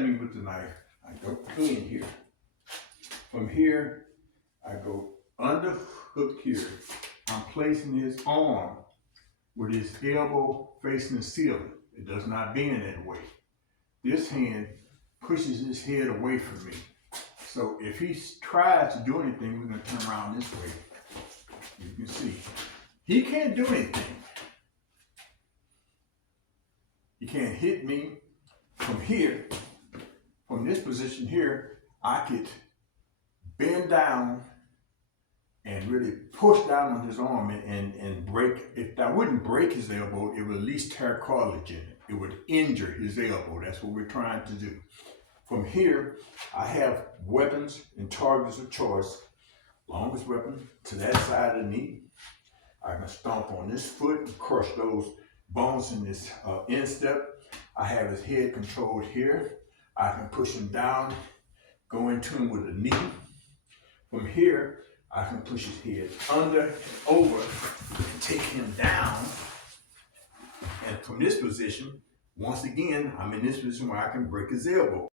me with the knife. I go in here. From here, I go under hook here. I'm placing his arm with his elbow facing the ceiling. It does not bend that way. This hand pushes his head away from me. So if he tries to do anything, we're gonna turn around this way. You can see, he can't do anything. He can't hit me from here. From this position here, I could bend down and really push down on his arm and break. If I wouldn't break his elbow, it would at least tear cartilage in it. It would injure his elbow. That's what we're trying to do. From here, I have weapons and targets of choice. Longest weapon to that side of the knee. I can stomp on this foot and crush those bones in this instep. I have his head controlled here. I can push him down, go into him with a knee. From here, I can push his head under, over, and take him down. And from this position, once again, I'm in this position where I can break his elbow.